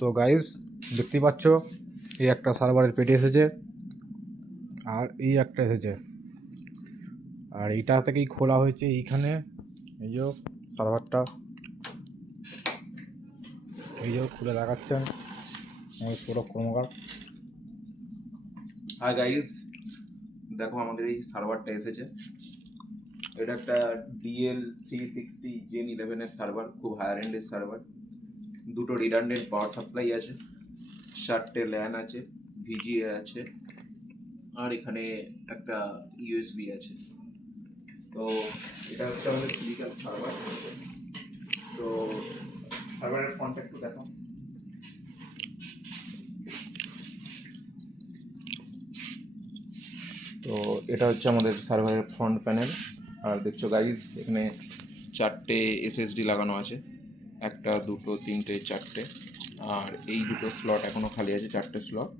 তো গাইস দেখতে পাচ্ছ এই একটা সার্ভারের পেটি এসেছে আর এই একটা এসেছে আর এইটা থেকেই খোলা হয়েছে এইখানে এই যে সার্ভারটা এই যে খুলে দেখাচ্ছেন আমাদের সৌরভ কর্মকার। হাই গাইস, দেখো আমাদের এই সার্ভারটা এসেছে। এটা একটা DL360 Gen 11 এর সার্ভার, খুব হায়ার এন্ডের সার্ভার। দুটো রিডান্ডেন্ট পাওয়ার সাপ্লাই আছে, 4টে ল্যান আছে, VGA আছে, আর এখানে একটা USB আছে। তো এটা হচ্ছে আমাদের ফিজিক্যাল সার্ভার। তো সার্ভারের ফ্রন্টটা একটু দেখো। তো এটা হচ্ছে আমাদের সার্ভারের ফ্রন্ট প্যানেল। আর দেখছো গাইস, এখানে 4টে SSD লাগানো আছে, একটা দুটো তিনটে চারটে, আর এই দুটো স্লট এখনো খালি আছে, 4টে স্লট।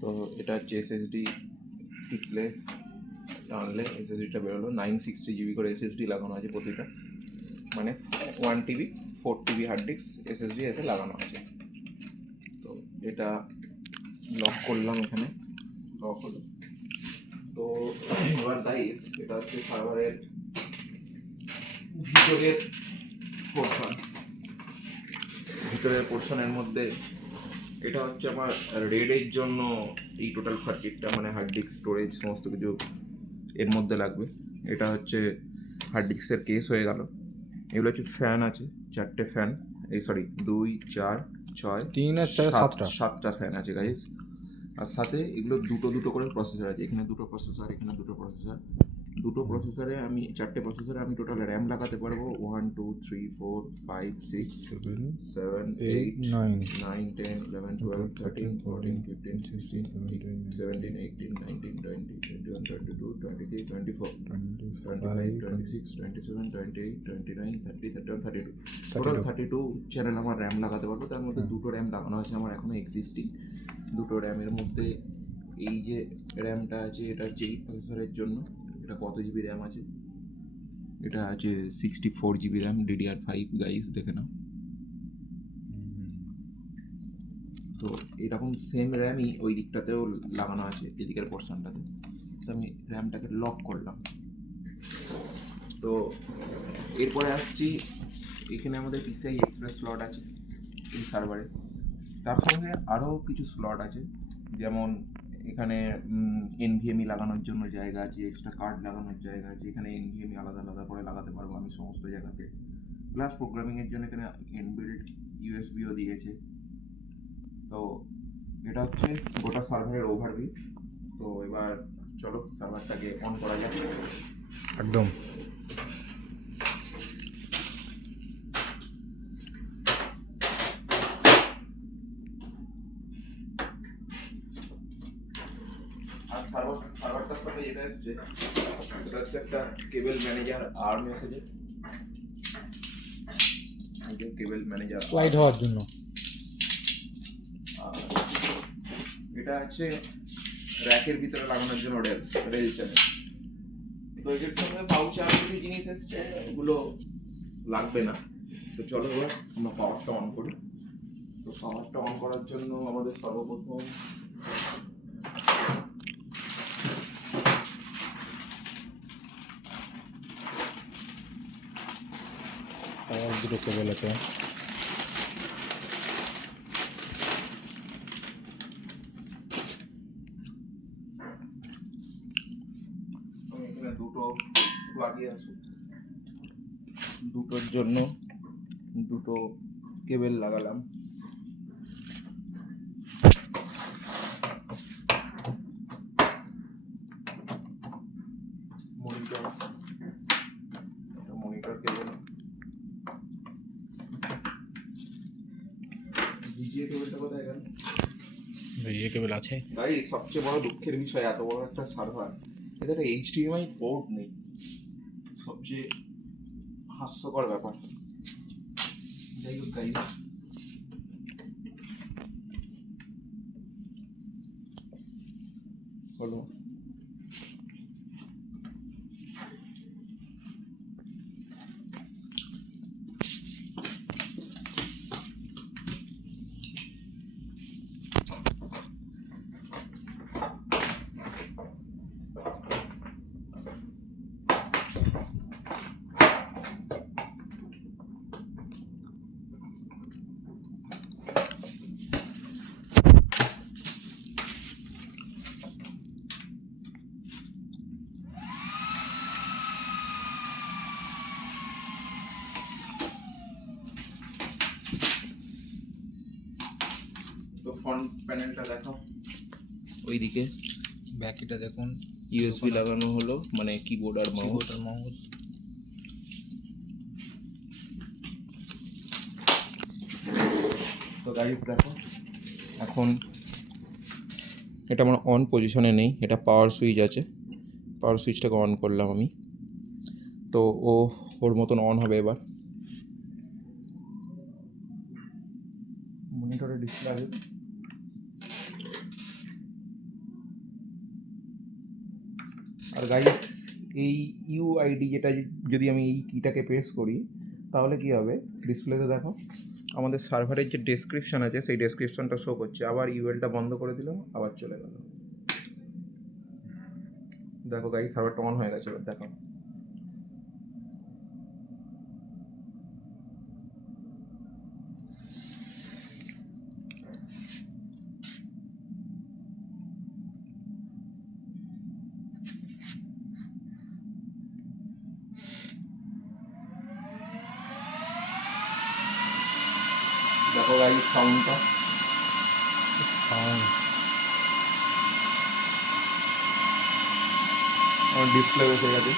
তো এটা হচ্ছে SSD, টিপলে টানলে SSDটা বেরোলো। 960 GB করে SSD লাগানো আছে প্রতিটা, মানে 1 TB 4 TB hard disk SSD এসে লাগানো আছে। তো এটা লক করলাম, এখানে লক হলো। তো এবার গাইস, এটা হচ্ছে সার্ভারের ভিতরের পোর্শন। ভিতরের পোর্শনের মধ্যে এটা হচ্ছে আমার রেডের জন্য এই টোটাল সার্কিটটা, মানে হার্ড ডিস্ক, স্টোরেজ, সমস্ত কিছু এর মধ্যে লাগবে। এটা হচ্ছে হার্ড ডিস্কের কেস হয়ে গেল। এগুলো হচ্ছে ফ্যান আছে, 4টে ফ্যান, এই সরি 2 4 6 3 আর 4 7টা ফ্যান আছে গাইস। আর সাথে এগুলো দুটো দুটো করে প্রসেসর আছে, এখানে দুটো প্রসেসর, এখানে দুটো প্রসেসর। দুটো প্রসেসরে আমি 4টে প্রসেসরে আমি টোটাল র্যাম লাগাতে পারবো 1 2 3 4 5 6 7 8 9 10 11 12 13 14 15 16 17 18 19 20 21 22 23 24 25 26 27 28 29 30 31 32 টোটাল 32 চ্যানেল আমার র্যাম লাগাতে পারবো। তার মধ্যে দুটো র্যাম লাগানো আছে আমার এখনো এক্সিস্টিং। দুটো র্যামের মধ্যে এই যে র্যামটা আছে, এটা হচ্ছে এই প্রসেসরের জন্য। এটা কত জিবি র্যাম আছে? এটা আছে 64 GB র্যাম, DDR5 গাইস, দেখে নাও। তো এরকম সেম র্যামই ওই দিকটাতেও লাগানো আছে, এদিকের পোর্শনটাতে। তো আমি র্যামটাকে লক করলাম। তো এরপরে আসছি, এখানে আমাদের PCI এক্সপ্রেস স্লট আছে এই সার্ভারে। তার সঙ্গে আরও কিছু স্লট আছে, যেমন এখানে NVMe লাগানোর জন্য জায়গা আছে, এক্সট্রা কার্ড লাগানোর জায়গা আছে। এখানে NVMe আলাদা আলাদা করে লাগাতে পারবো আমি সমস্ত জায়গাতে। প্লাস প্রোগ্রামিংয়ের জন্য এখানে ইনবিল্ট USBও দিয়েছে। তো এটা হচ্ছে গোটা সার্ভারের ওভারভিউ। তো এবার চলো সার্ভারটাকে অন করা যাক। একদম আর সার্ভারটার সাথে যেটা এসছে, সেটা হচ্ছে একটা কেবল ম্যানেজার আর্ম এসেছে। এই যে কেবল ম্যানেজার লাইট হওয়ার জন্য। এটা হচ্ছে র্যাকের ভিতরে লাগানোর জন্য রেল চ্যানেল। তো এর সঙ্গে পাউচে আরো কিছু জিনিস এসছে, এগুলো লাগবে না। তো চলো এবার আমরা পাওয়ারটা অন করি। তো পাওয়ারটা অন করার জন্য আমাদের সর্বপ্রথম দুটো কেবল আছে। এখানে দুটো লাগিয়ে আসি। দুটোর জন্য দুটো কেবল লাগালাম। মনিটর কেবল, ভিজিএ কেবলটা কোথায় গেল? এই কেবল আছে ভাই, সবচেয়ে বড় দুঃখের বিষয়, এত বড় একটা সার্ভার, এদের একটা HDMI পোর্ট নেই। সবচেয়ে হাস্যকর ব্যাপার। যাই হোক গাইস, হলো ফ্রন্ট প্যানেলটা দেখো, ওইদিকে ব্যাকিটা দেখুন, ইউএসবি লাগানো হলো, মানে কিবোর্ড আর মাউস। কিবোর্ড আর মাউস। তো গাইস দেখো, এখন এটা আমার অন পজিশনে নেই, এটা পাওয়ার সুইচ আছে, পাওয়ার সুইচটাকে অন করলাম আমি, তো ওর মতন অন হবে এবার। মনিটরে ডিসপ্লে আছে, আর গাইস এই ইউআইডি যেটা যদি আমি এই কিটাকে প্রেস করি তাহলে কি হবে, ডিসপ্লেতে দেখো আমাদের সার্ভারের যে ডেসক্রিপশন আছে সেই ডেসক্রিপশনটা শো করছে। আবার ইউএলটা বন্ধ করে দিলাম, আবার চলে গেল। দেখো গাইস সার্ভারটা অন হয়ে গেছে, এবার দেখো। দেখো গাইস সাউন্ডটা, সাউন্ড আমার ডিসপ্লে বসে গেছে।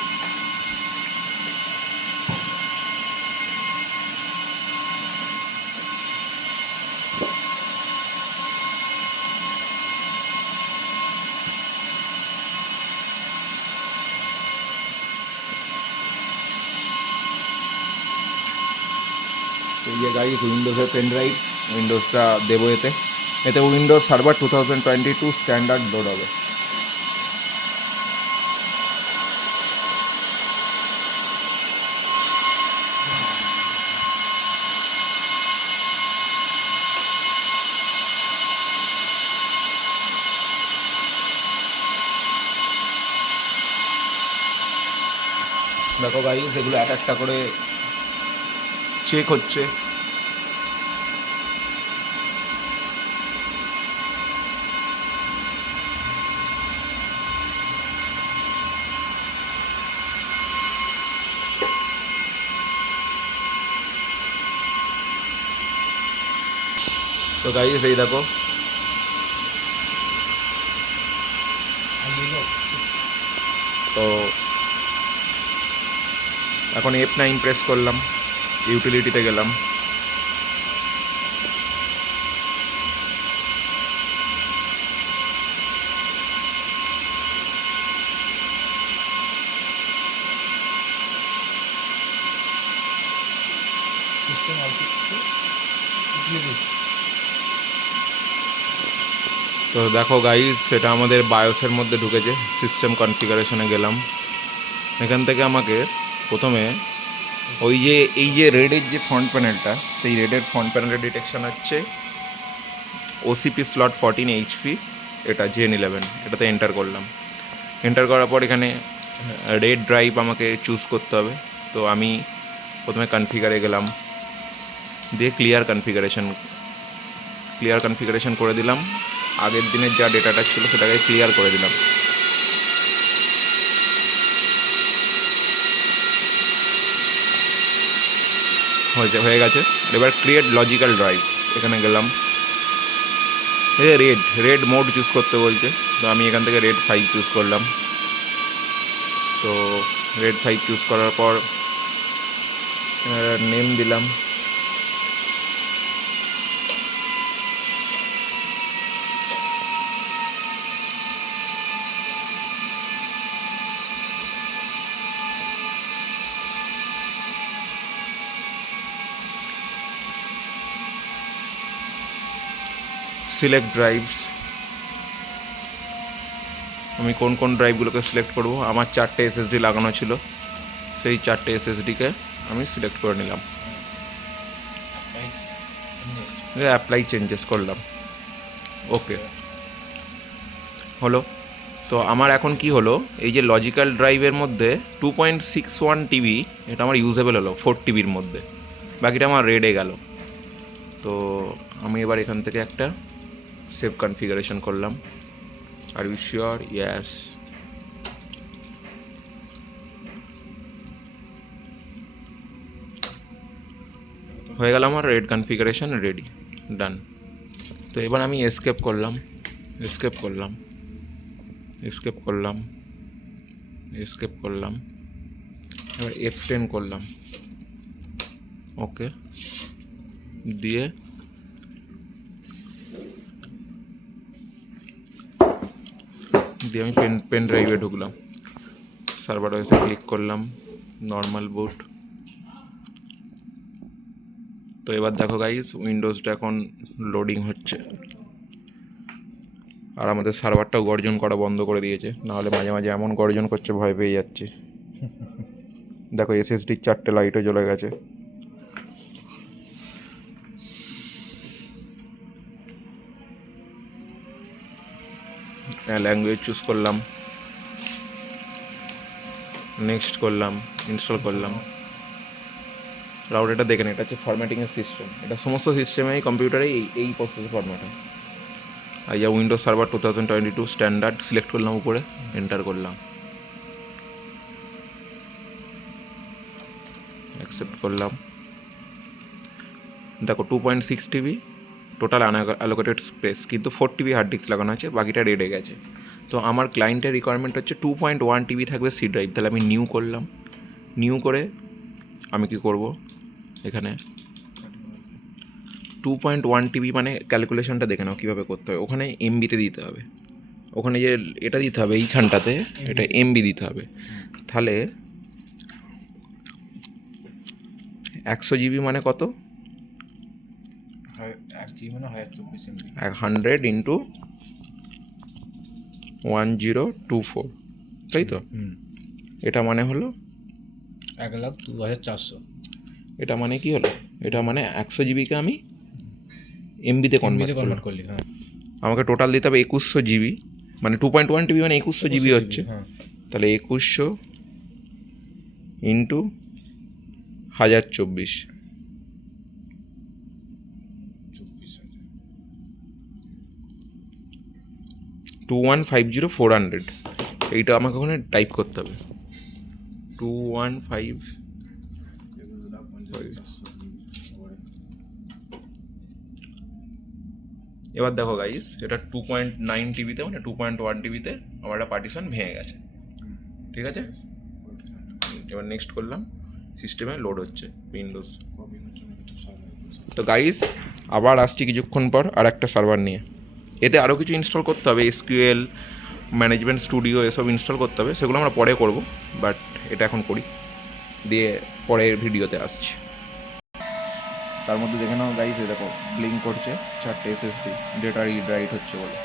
এই যে গাইস উইন্ডোজের পেন ড্রাইভ, উইন্ডোজটা দেবো এতে, এতে উইন্ডোজ সার্ভার 2022 স্ট্যান্ডার্ড লোড হবে। দেখো গাইস এগুলো এক একটা করে চেক হচ্ছে। তো গাইস এই দেখো, তো এখন F9 প্রেস করলাম, ইউটিলিটিতে গেলাম, তো দেখো গাইস সেটা আমাদের বায়োসের মধ্যে ঢুকেছে। সিস্টেম কনফিগারেশনে গেলাম, এখান থেকে আমাকে প্রথমে ওই যে এই যে রেডের যে ফ্রন্ট প্যানেলটা, সেই রেডের ফ্রন্ট প্যানেলের ডিটেকশন হচ্ছে ওসিপি স্লট 14 এইচপি, এটা জেন 11, এটাতে এন্টার করলাম। এন্টার করার পর এখানে রেড ড্রাইভ আমাকে চুজ করতে হবে, তো আমি প্রথমে কনফিগারে গেলাম, দিয়ে ক্লিয়ার কনফিগারেশন করে দিলাম। আগের দিনের যা ডেটাটা ছিল সেটাকে ক্লিয়ার করে দিলাম। হয়ে গেছে। এবার ক্রিয়েট লজিক্যাল ড্রাইভ, এখানে গেলাম, এই রেড মোড চুজ করতে বলছে, তো আমি এখান থেকে রেড 5 চুজ করলাম। তো রেড 5 চুজ করার পর নেম দিলাম, সিলেক্ট ড্রাইভস, আমি কোন কোন ড্রাইভগুলোকে সিলেক্ট করব। আমার 4টে এসএসডি লাগানো ছিল, সেই 4টে এসএসডিকে আমি সিলেক্ট করে নিলাম, অ্যাপ্লাই চেঞ্জেস করলাম, ওকে হলো। তো আমার এখন কি হলো, এই যে লজিক্যাল ড্রাইভের মধ্যে 2.61 টিবি এটা আমার ইউজেবল হলো 4 টিবির মধ্যে, বাকিটা আমার রেডে গেল। তো আমি এবার এখান থেকে একটা সেভ কনফিগারেশন করলাম। Are you sure? ইয়েস। হয়ে গেল আমার রেড কনফিগারেশন রেডি, ডান। তো তো এবার আমি এসকেপ করলাম, এসকেপ করলাম, এসকেপ করলাম, এসকেপ করলাম, এবার F10 করলাম, ওকে, দিয়ে আমি পেন ড্রাইভে ঢুকলাম, সার্ভার ওএসে ক্লিক করলাম, নর্মাল বুট। তো এবার দেখো গাইস, উইন্ডোজটা এখন লোডিং হচ্ছে, আর আমাদের সার্ভারটাও গর্জন করা বন্ধ করে দিয়েছে, নাহলে মাঝে মাঝে এমন গর্জন করছে ভয় পেয়ে যাচ্ছে। দেখো এসএসডির 4টে লাইটও জ্বলে গেছে। ল্যাঙ্গুয়েজ চুজ করলাম, নেক্সট করলাম, ইনস্টল করলাম। রাউটারটা দেখেন, এটা হচ্ছে ফরম্যাটিংয়ের সিস্টেম, এটা সমস্ত সিস্টেমেই কম্পিউটারে এই প্রসেসে ফরম্যাট হয়। আর ইয়া উইন্ডোজ সার্ভার 2022 স্ট্যান্ডার্ড সিলেক্ট করলাম, উপরে এন্টার করলাম, অ্যাকসেপ্ট করলাম। দেখো 2.6 টিবি টোটাল অ্যালোকেটেড স্পেস, কিন্তু 4 টিবি হার্ড ডিস্ক লাগানো আছে, বাকিটা রেডে গেছে। তো আমার ক্লায়েন্টের রিকোয়ারমেন্ট হচ্ছে 2.1 টিবি থাকবে সি ড্রাইভ, তাহলে আমি নিউ করলাম। নিউ করে আমি কি করব, এখানে 2.1 টিবি মানে ক্যালকুলেশনটা দেখে নাও কীভাবে করতে হবে। ওখানে এমবিতে দিতে হবে, ওখানে যে এটা দিতে হবে এইখানটাতে, এটা এমবি দিতে হবে। তাহলে 100 জিবি মানে কত, 1 জিবি মানে 1024 MB, 100 ইন্টু 1024, তাই তো? এটা মানে হলো 1,02,400। এটা মানে কি হলো, এটা মানে 100 জিবিকে আমি এমবিতে কনভার্ট করলি। হ্যাঁ, আমাকে টোটাল দিতে হবে 2100 জিবি, মানে 2.1 টিবি মানে 2100 জিবি হচ্ছে। হ্যাঁ, তাহলে 2100 ইন্টু 1024, 2150400, এইটা আমাকে ওখানে টাইপ করতে হবে, 215। এবার দেখো গাইস, এটা 2.9 টিবিতে মানে 2.1 টিবিতে আমার একটা পার্টিশন ভেঙে গেছে, ঠিক আছে। এবার নেক্সট করলাম, সিস্টেমে লোড হচ্ছে উইন্ডোজ। তো গাইস আবার আসছি কিছুক্ষণ পর আর একটা সার্ভার নিয়ে। এতে আরও কিছু ইনস্টল করতে হবে, এসকিউএল, ম্যানেজমেন্ট স্টুডিও, এসব ইনস্টল করতে হবে, সেগুলো আমরা পরে করব, বাট এটা এখন করি, দিয়ে পরের ভিডিওতে আসছি। তার মধ্যে দেখে নাও গাইস, দেখো ব্লিঙ্ক করছে 4টে এসএসডি, ডেটা রিড রাইট হচ্ছে বলে।